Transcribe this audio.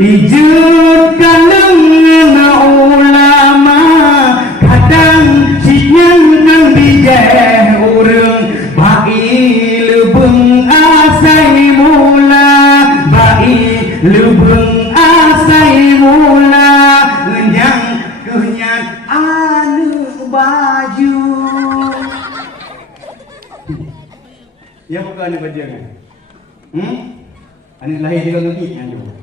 Ijut kalangan ulama kadang siang nang bijak urang bai lubeng asai mula bai lubeng asai mula ngenjang kenyan anu baju ya bukan anu baju kan anu lahir di kalau ni kan